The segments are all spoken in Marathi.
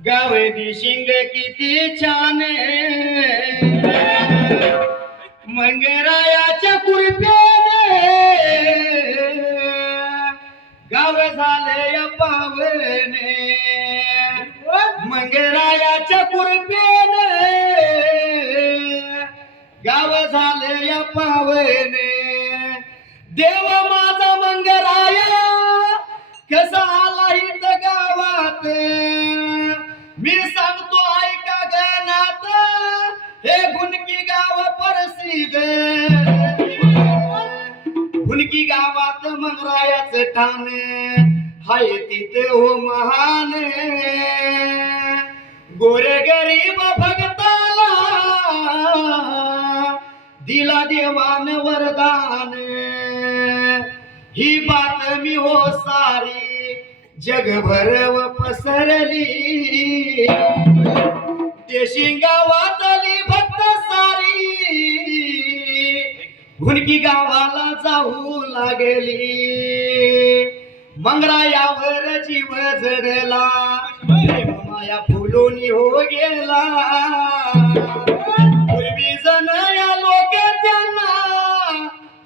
गावदी शिंग किती छान मंगरायाच्या कुरप्याने गाव झाले या पावने मंगरायाच्या कुरप्याने गाव झाले या पावने देव माझा मंगराया कसा मी सांगतो ऐका गणात हे गुणकी गाव प्रसिद्ध गुणकी गावात मंगरायाच ठाण. हाय तिथे हो महान. गोरे गरीब भगताला दिला देवान वरदान. ही बातमी हो सारी जगभर व पसरली. देशी गावातली भक्त सारी. भुनकी गावाला जाऊ लागली. मंगरायावर जीव जडला. माया फुलून हो गेला. पूर्वी जण या लोक त्यांना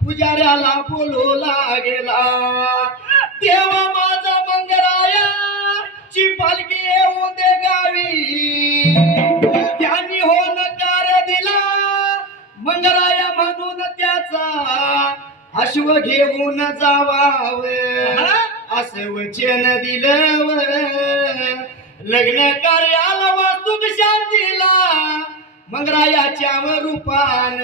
पुजाऱ्याला बोलू लागला. तेव्हा अश्व घेऊन जावाव. असं वचन दिलं व. लग्न कार्याला वास्तुक शांतीला मंगरायाच्या रूपान.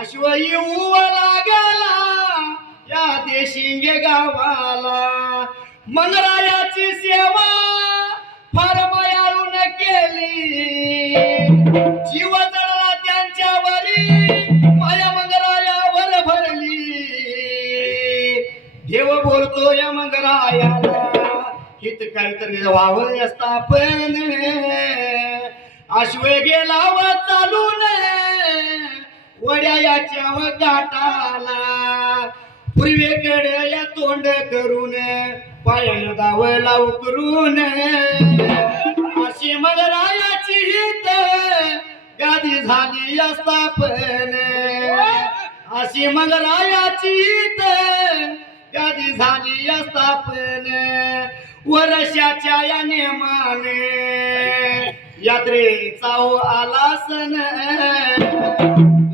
अश्व येऊ लागला या देशिंगे गावाला. मंगरायाची सेवा फार मायाळून केली. जीव तो बोलतो हित काहीतरी व्हावं स्थापन अश्व गेला व चालून वड्या याच्या व गाठाला. पूर्वेकडे या तोंड करून पायानं दाव उकरून अशी मंगरायाची हित गादी झाली स्थापन अशी मंगरायाची हित कधी झाली स्थापन वर्षाच्या या नेमाने यात्रेचा हो आला सण.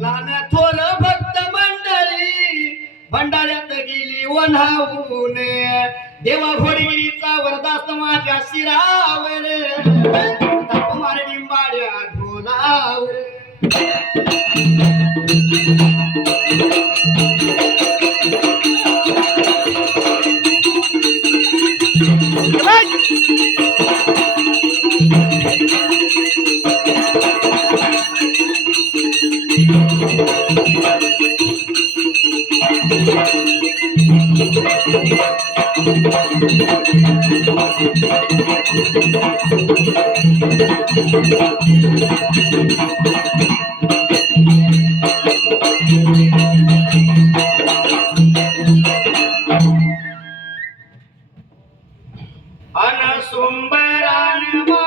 लहान थोर भक्त मंडळी भंडाऱ्यात गेली वन्हावून देवा घोडगिरीचा वरदास माझ्या शिरावर. ताप मारे ढोलावर sumbaran va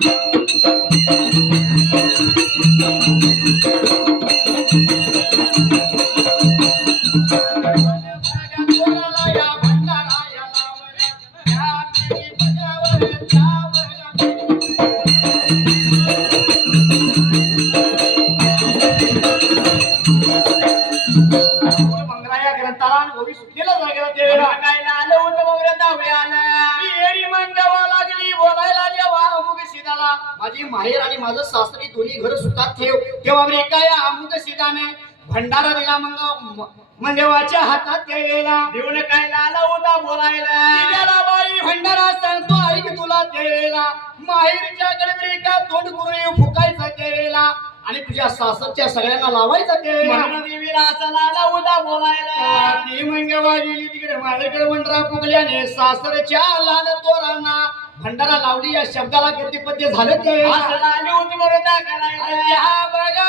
Thank you. मंगवाच्या हातात द्यायला देऊन काय आलं होता बोलायला? दिव्याला बाई भंडारा सांगतो ऐक तुला द्यायला माहेरच्या गडबडी का तोंड करून येऊ फुकायचं द्यायला आणि तुझ्या सासरच्या सगळ्यांना लावायचं म्हणून देवीला असं आला होता बोलायला. ती मंगवा गेली तिकडे माझ्याकडे वंडरा फुगल्याने सासरच्या लाल तोरांना भंडारा लावली या शब्दाला पद्य झालं ते. होती करायला बघा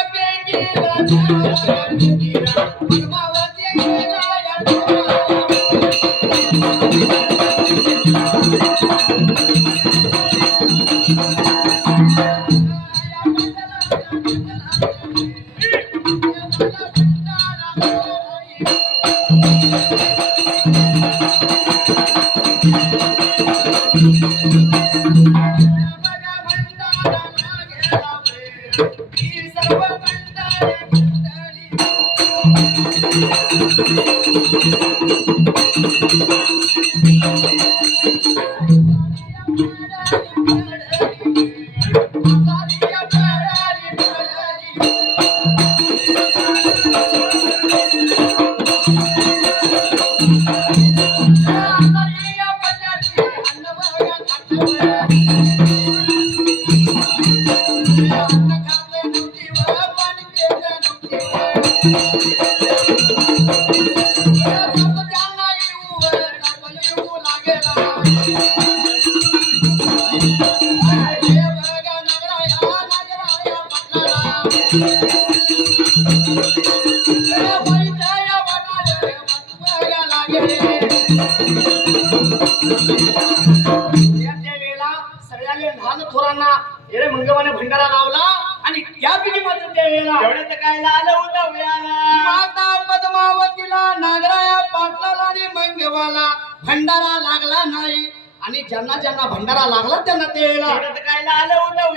येणे मंगवाने भंडारा लावला आणि त्यापैकी मात्र त्या वेळेला एवढं तर काय आलं होतं वेळाला माता पद्मावतीला नागराया पाटलाला आणि मंगवाला. भंडारा लागला नाही. आणि ज्यांना ज्यांना भंडारा लागला त्यांना ते काय आलं होतं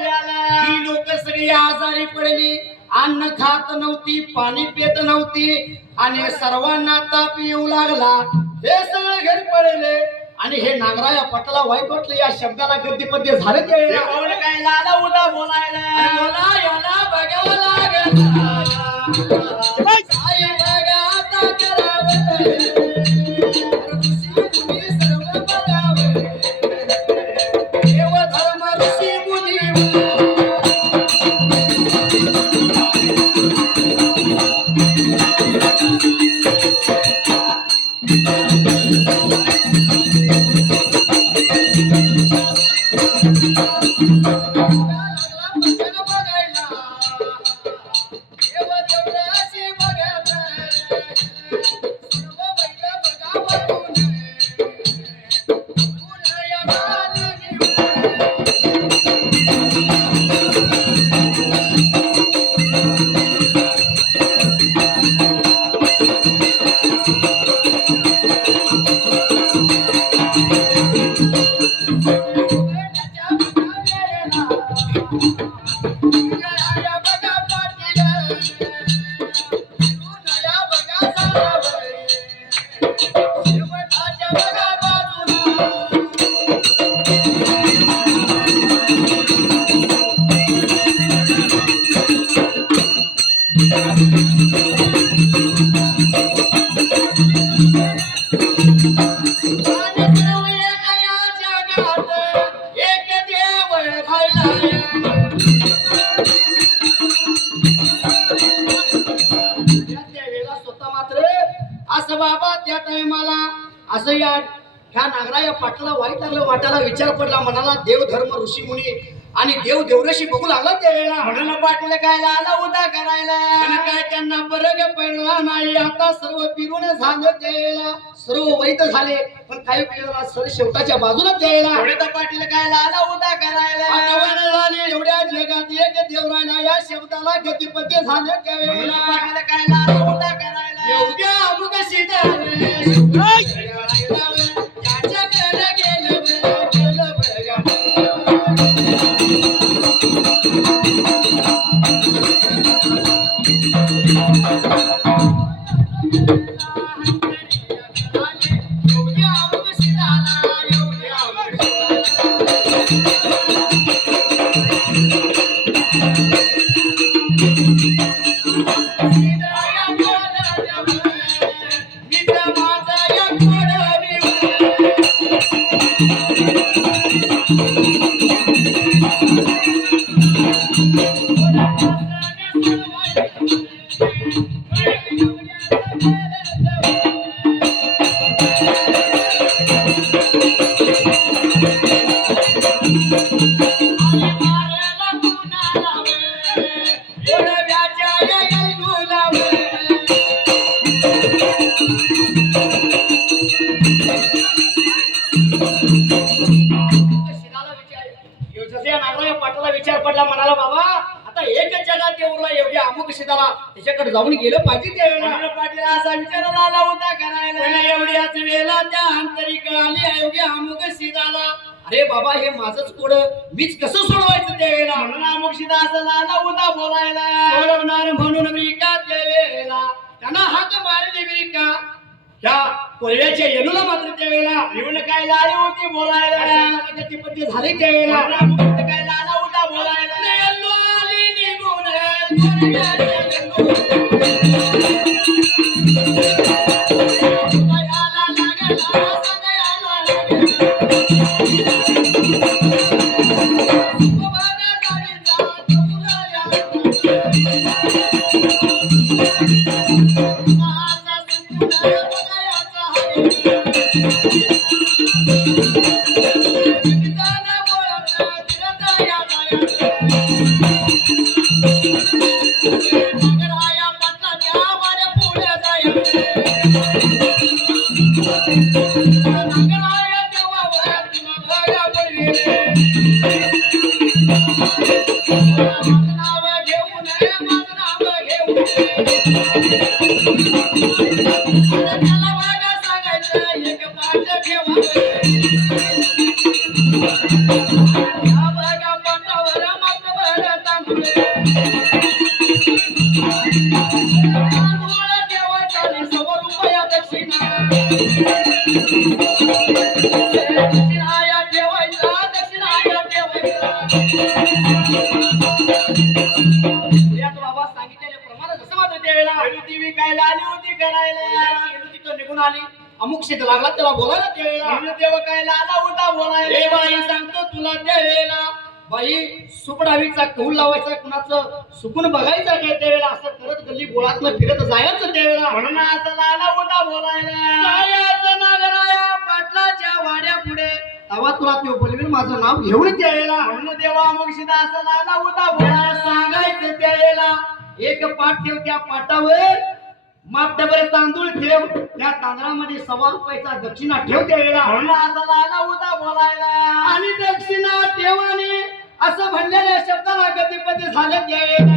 ही लोक सगळी आजारी पडली. अन्न खात नव्हती पाणी पित नव्हती. आणि सर्वांना ताप येऊ लागला. हे सगळे घरी पडले. आणि हे नागराया पटला वाईट वाटलं या शब्दाला गद्दीपद्य झालं ते. काय आलं होतं बोलायला? याला बघावं लागला. असं बाबा त्या टायमाला असं या ह्या नागरा या पाटला वाईट लागलं वाटायला विचार पडला मनाला देव धर्म ऋषी मुनी आणि देव देवरेशी बघू लागला त्यावेळेला. म्हणून पाटील काय लाला उदा करायला. काय त्यांना बरं पडला नाही. आता सर्व पिरून झालं त्यावेळेला. सर्व वैध झाले. पण काही पिढीला सर शेवटाच्या बाजूला त्यावेळेला. एवढे तर पाटील काय लाला उदा करायला. एवढ्या जगात एक देवरायना या शब्दाला गतिपती झाले त्यावेळेला. पाटील काय लाला उदा करायला. एवढ्या अमुक सीताने म्हणाला बाबा आता एकच जगात देऊला एवढी अमुक शिदाला त्याच्याकडे जाऊन गेलं पाहिजे त्यावेळेला पाटील असा करायला. एवढ्याच वेळेला त्या कळाली अयोग्य अमुक सीताला अरे बाबा हे माझंच कोड. मीच कसं सोडवायचं त्यावेळेला? म्हणून अमुक सीता असं लाला उदा बोलायला. सोडवणार म्हणून विका त्यावेळेला? त्यांना हाक मारली विका ह्या कोरड्याच्या येणूला मात्र त्यावेळेला. येऊन काय लाली होती बोलायला? झाले त्यावेळेला. काय लाला उदा अमुक शेत लागला त्याला बोलायला त्यावेळेला म्हणून तेव्हा काय लाला बोलायला बाई सांगतो तुला त्यावेळेला बाई सुपडावीचा कौल लावायचा कुणाचं सुकून बघायचं काय त्यावेळेला? असं करत गल्ली गोळातनं फिरत जायचं त्यावेळेला. म्हणून असं लाला उदा बोलायला. नागराया पाटलाच्या वाड्या पुढे तेव्हा तुला तो बोलवीन माझं नाव घेऊन त्यावेळेला म्हणून तेव्हा अमुक सीता असं लाला मला बोलायला. सांगायचं त्यावेळेला. एक पाठ ठेव त्या पाटावर मापट्यावर तांदूळ ठेव. त्या तांदळामध्ये सव्वा रुपयाचा दक्षिणा ठेव त्यावेळेला उदा बोलायला. आणि दक्षिणा ठेवाने असं म्हणलेल्या शब्दाला गतिपती झाले त्यावेळेला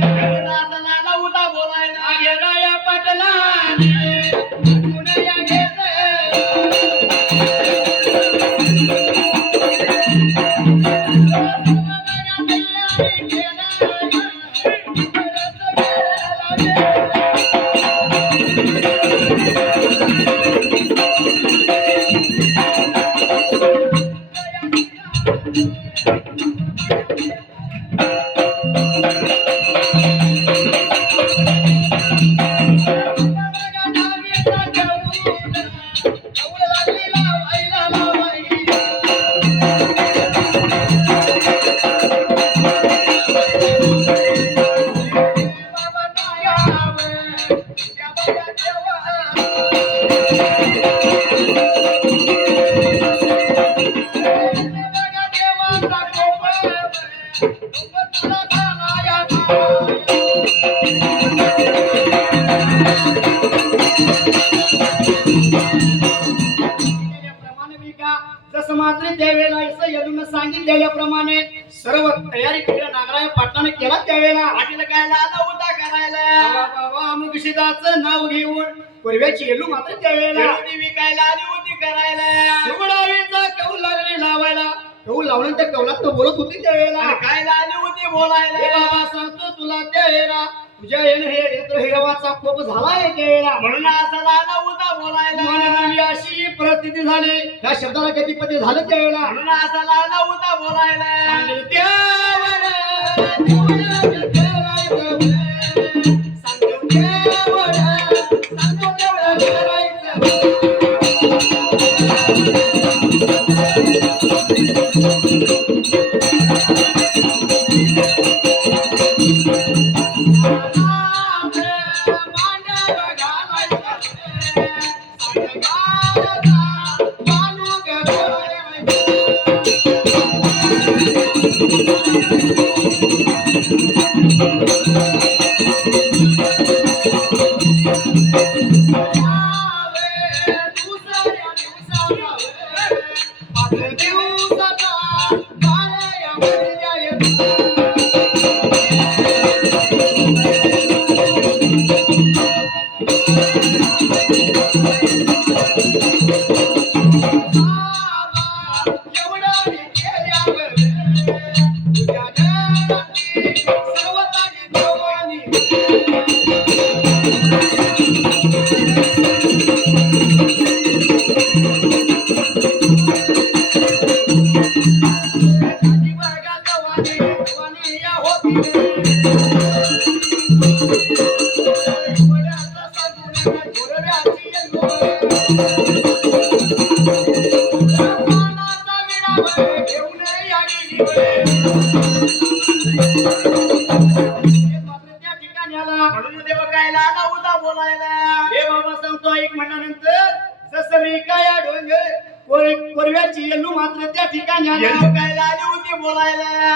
केला त्यावेळेला. पाटील काय लाला उदा करायला. बाबा बाबा अमुकशिदाचं नाव घेऊन पूर्व्याची येलू मात्र त्यावेळेला. देवी विकायला आली होती करायला. सुगडावीचा कौल लागले लावायला. कौल लावून त्या कौलात तो बोलत होती त्यावेळेला. आणि काय आली होती हे बोलायला बाबा सांगतो तुला त्यावेळेला तुझ्या येणं हे हिरवाचा कोप झालाय त्यावेळेला. म्हणून असं लाला उदा बोलायला. ही अशी परिस्थिती झाली. त्या शब्दाला कधी पती झालं त्यावेळेला. म्हणून असं लाला उदा बोलायला. सांगतो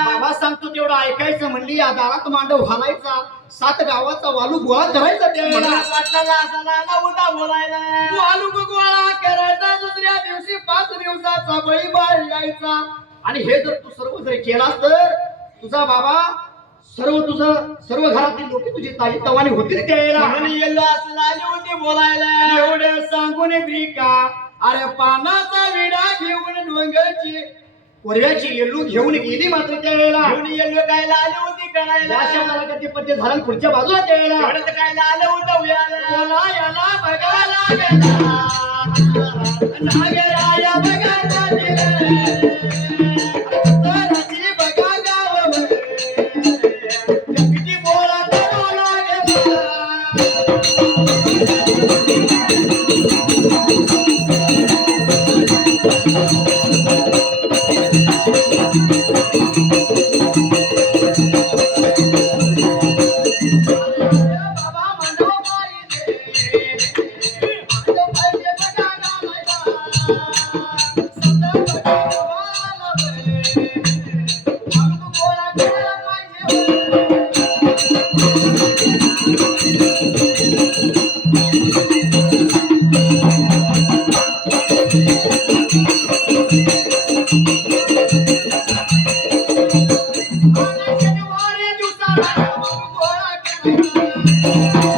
बाबा सांगतो तेवढं ऐकायचं म्हणली या दारात मांडव घालायचा. सात गावाचा वालू गोळा करायचा लाला उदा बोलायला. वालू गोळा करायचा दुसऱ्या दिवशी पाच दिवसाचा बळी बाळ यायचा. आणि हे जर तू सर्व जर केलास तर तुझा बाबा सर्व तुझं सर्व घरातली लोक तुझी ताजी तवानी येल्लो आली होती बोलायला. एवढं सांगून का? अरे पानाचा विडा घेऊन डोंगरची कोरव्याची येलू घेऊन गेली मात्र त्यावेळेला. घेऊन येल्लो काय आली होती करायला. या शब्दाला कधी पद्य झाला पुढच्या बाजूला एवढं तर काय आलं बोला याला बघायला गेला. नागराया बघायला गेला. दिवसाला गोळा